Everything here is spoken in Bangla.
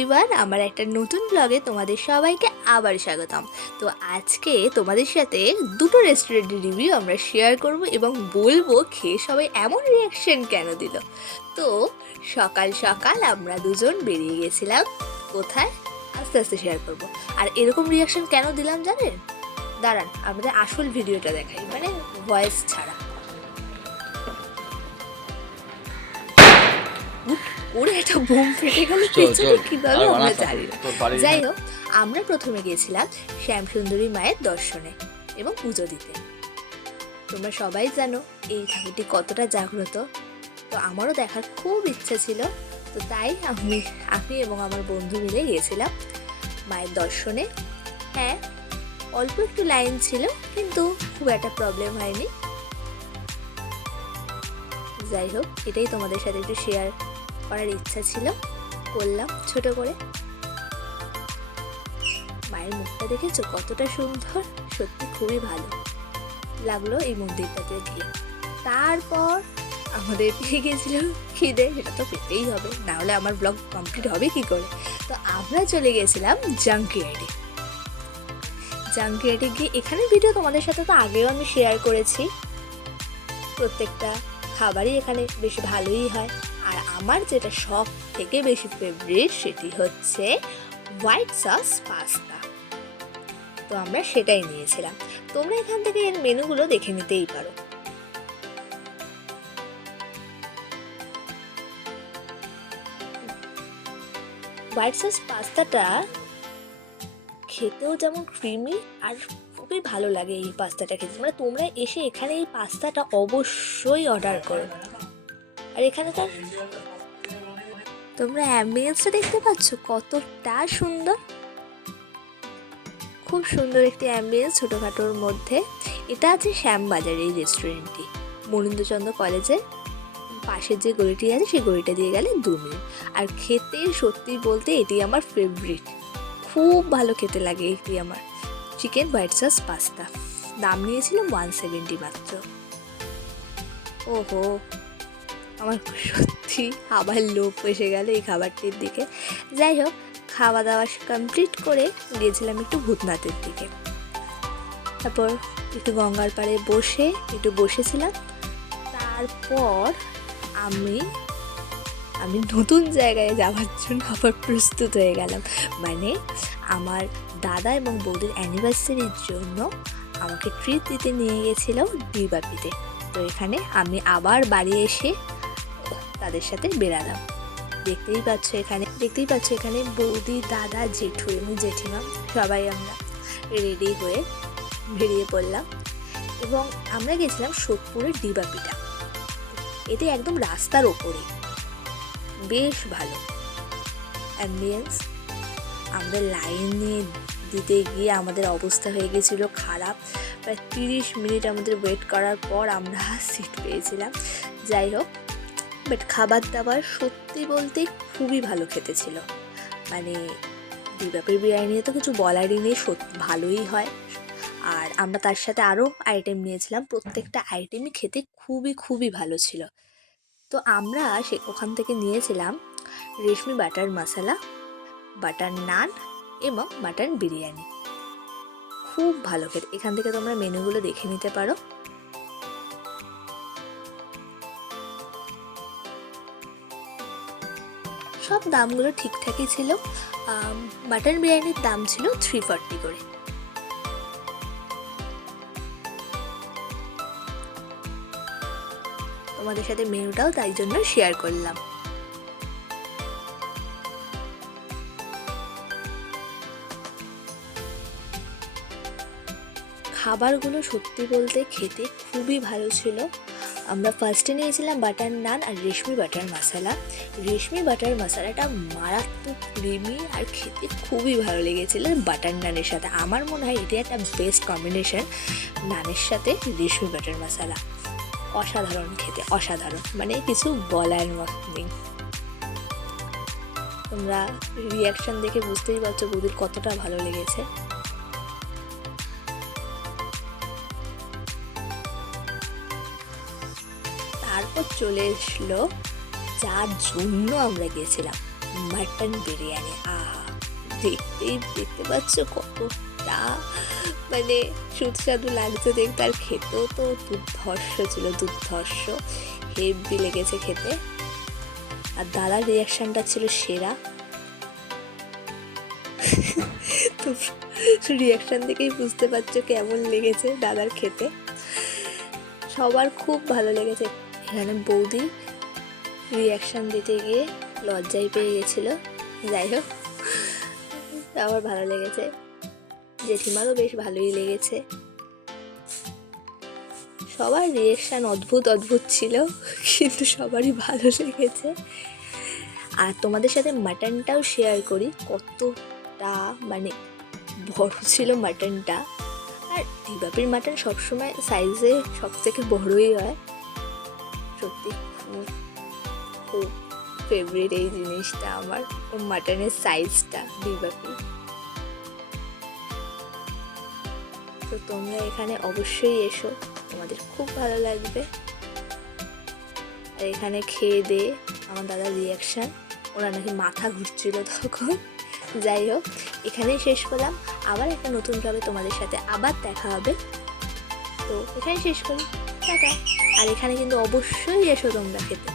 এভরিওয়ান, আমার একটা নতুন ব্লগে তোমাদের সবাইকে আবার স্বাগতম। তো আজকে তোমাদের সাথে দুটো রেস্টুরেন্টের রিভিউ আমরা শেয়ার করব এবং বলবো খেয়ে সবাই এমন রিয়াকশন কেন দিল। তো সকাল সকাল আমরা দুজন বেরিয়ে গেছিলাম। কোথায়? আস্তে আস্তে শেয়ার করব। আর এরকম রিয়াকশন কেন দিলাম জানেন? দাঁড়ান, আমাদের আসল ভিডিওটা দেখাই, মানে ভয়েস ছাড়া। ওরে একটা বোম ফেটে গেল পিছনে, কিভাবে আমরা জানি না। যাই হোক, আমরা প্রথমে গেছিলাম শ্যামসুন্দরী মায়ের দর্শনে এবং পুজো দিতে। তোমরা সবাই জানো এই ঠাকুরটি কতটা জাগ্রত, তো আমারও দেখার খুব ইচ্ছা ছিল। তো তাই আমি এবং আমার বন্ধু মিলে গিয়েছিলাম মায়ের দর্শনে। হ্যাঁ, অল্প একটু লাইন ছিল, কিন্তু খুব একটা প্রবলেম হয়নি। যাই হোক, এটাই তোমাদের সাথে একটু শেয়ার করার ইচ্ছা ছিল, করলাম ছোট করে। মায়ের মুখটা দেখেছো কতটা সুন্দর, সত্যি খুবই ভালো লাগলো এই মন্দিরটাতে গিয়ে। তারপর আমাদের পেয়ে গেছিল খিদে, সেটা তো পেতেই হবে, না হলে আমার ব্লগ কমপ্লিট হবে কি করে। তো আমরা চলে গেছিলাম জাঙ্কিয়ার্ডে। জাঙ্কিয়ার্ডে গিয়ে এখানে ভিডিও তোমাদের সাথে তো আগেও আমি শেয়ার করেছি। প্রত্যেকটা খাবারই এখানে বেশ ভালোই হয়। আর আমার যেটা সব থেকে বেশি ফেভারিট সেটি হচ্ছে হোয়াইট সস পাস্তা। তো আমরা সেটাই নিয়েছিলাম। তোমরা এখান থেকে এর মেনুগুলো দেখে নিতেই পারো। হোয়াইট সস পাস্তাটা খেতেও যেমন ক্রিমি, আর খুবই ভালো লাগে এই পাস্তাটা খেতে। মানে তোমরা এসে এখানে এই পাস্তাটা অবশ্যই অর্ডার করো। আর এখানে তার তোমরা অ্যাম্বিয়েন্সটা দেখতে পাচ্ছ কতটা সুন্দর, খুব সুন্দর একটি অ্যাম্বিয়েন্স ছোটোখাটোর মধ্যে। এটা আছে শ্যামবাজার, এই রেস্টুরেন্টটি মনীন্দ্রচন্দ্র কলেজের পাশের যে গলিটি আছে সেই গলিটা দিয়ে গেলে 2 মিনিট। আর খেতে সত্যি বলতে এটি আমার ফেভারিট, খুব ভালো খেতে লাগে এটি আমার। চিকেন হোয়াইট সস পাস্তা, দাম নিয়েছিল 170 মাত্র। ওহো, আমার সত্যি আবার লোভ এসে গেল এই খাবারটির দিকে। যাই হোক, খাওয়া দাওয়া কমপ্লিট করে গিয়েছিলাম একটু ভূতনাথের দিকে। তারপর একটু গঙ্গার পাড়ে একটু বসেছিলাম। তারপর আমি নতুন জায়গায় যাওয়ার জন্য আবার প্রস্তুত হয়ে গেলাম। মানে আমার দাদা এবং বৌদির অ্যানিভার্সারির জন্য আমাকে ট্রিট দিতে নিয়ে গেছিল ডিবাপিতে। তো এখানে আমি আবার বাড়ি এসে তাদের সাথে বেরালাম। দেখতেই পাচ্ছ এখানে বৌদি, দাদা, জেঠু এবং জেঠিমা সবাই আমরা রেডি হয়ে বেরিয়ে পড়লাম। এবং আমরা গেছিলাম সোদপুরের ডিবাপিটা। এটি একদম রাস্তার ওপরে, বেশ ভালো অ্যাম্বিয়েন্স। আমরা লাইন নিয়ে দিতে গিয়ে আমাদের অবস্থা হয়ে গেছিলো খারাপ। প্রায় 30 মিনিট আমাদের ওয়েট করার পর আমরা সিট পেয়েছিলাম। যাই হোক, বাট খাবার দাবার সত্যি বলতে খুবই ভালো খেতে ছিল। মানে ডিবাপির বিরিয়ানি তো কিছু বলারই নেই, সত্যি ভালোই হয়। আর আমরা তার সাথে আরও আইটেম নিয়েছিলাম, প্রত্যেকটা আইটেমই খেতে খুবই খুবই ভালো ছিল। তো আমরা ওখান থেকে নিয়েছিলাম রেশমি বাটার মশলা, বাটার নান এবং মাটন বিরিয়ানি। খুব ভালো খেতে। এখান থেকে তোমরা মেনুগুলো দেখে নিতে পারো। সব দামগুলো ঠিকঠাকই ছিল। মাটন বিরিয়ানির দাম ছিল 340 করে। তোমাদের সাথে মেনুটাও তাই জন্য শেয়ার করলাম। খাবারগুলো সত্যি বলতে খেতে খুবই ভালো ছিল। আমরা ফার্স্টে নিয়েছিলাম বাটার নান আর রেশমি বাটার মশলা। রেশমি বাটার মশলাটা মারাত্মক ক্রিমি আর খেতে খুবই ভালো লেগেছিল বাটার নানের সাথে। আমার মনে হয় এটি একটা বেস্ট কম্বিনেশন, নানের সাথে রেশমি বাটার মশলা। অসাধারণ খেতে, অসাধারণ, মানে কিছু বলার মত নেই। তোমরা রিয়াকশন দেখে বুঝতেই পারছো বৌদির কতটা ভালো লেগেছে। তারপর চলে এসলো যার জন্য আমরা গেছিলাম, মাটন বিরিয়ানি। আহা, দেখতে পাচ্ছ কতটা মানে সুস্বাদু লাগছে দেখতে, আর খেতেও তো দুর্ধর্ষ ছিল, দুর্ধর্ষ, হেভি লেগেছে খেতে। আর দাদার রিয়াকশানটা ছিল সেরা। তো রিয়াকশান থেকেই বুঝতে পারছো কেমন লেগেছে দাদার খেতে। সবার খুব ভালো লেগেছে। এখানে বৌদি রিয়াকশান দিতে গিয়ে লজ্জায় পেয়ে গেছিলো। যাই হোক, আমার ভালো লেগেছে, জেঠিমারও বেশ ভালোই লেগেছে। সবার রিয়াকশান অদ্ভুত অদ্ভুত ছিল, কিন্তু সবারই ভালো লেগেছে। আর তোমাদের সাথে মাটনটাও শেয়ার করি, কতটা মানে বড় ছিল মাটনটা। আর টিবাপির মাটন সবসময় সাইজে সব থেকে বড়ই হয়। সত্যি খুব খুব ফেভারিট এই জিনিসটা আমার, ওর মাটনের সাইজটা টিবাপি। তো তোমরা এখানে অবশ্যই এসো, তোমাদের খুব ভালো লাগবে। আর এখানে খেয়ে দিয়ে আমার দাদার রিয়াকশান, ওনার নাকি মাথা ঘুরছিল তখন। যাই হোক, এখানেই শেষ করলাম। আবার একটা নতুন ভাবে তোমাদের সাথে আবার দেখা হবে। তো এখানেই শেষ করি, টাটা। আর এখানে কিন্তু অবশ্যই এসো তোমরা খেতে।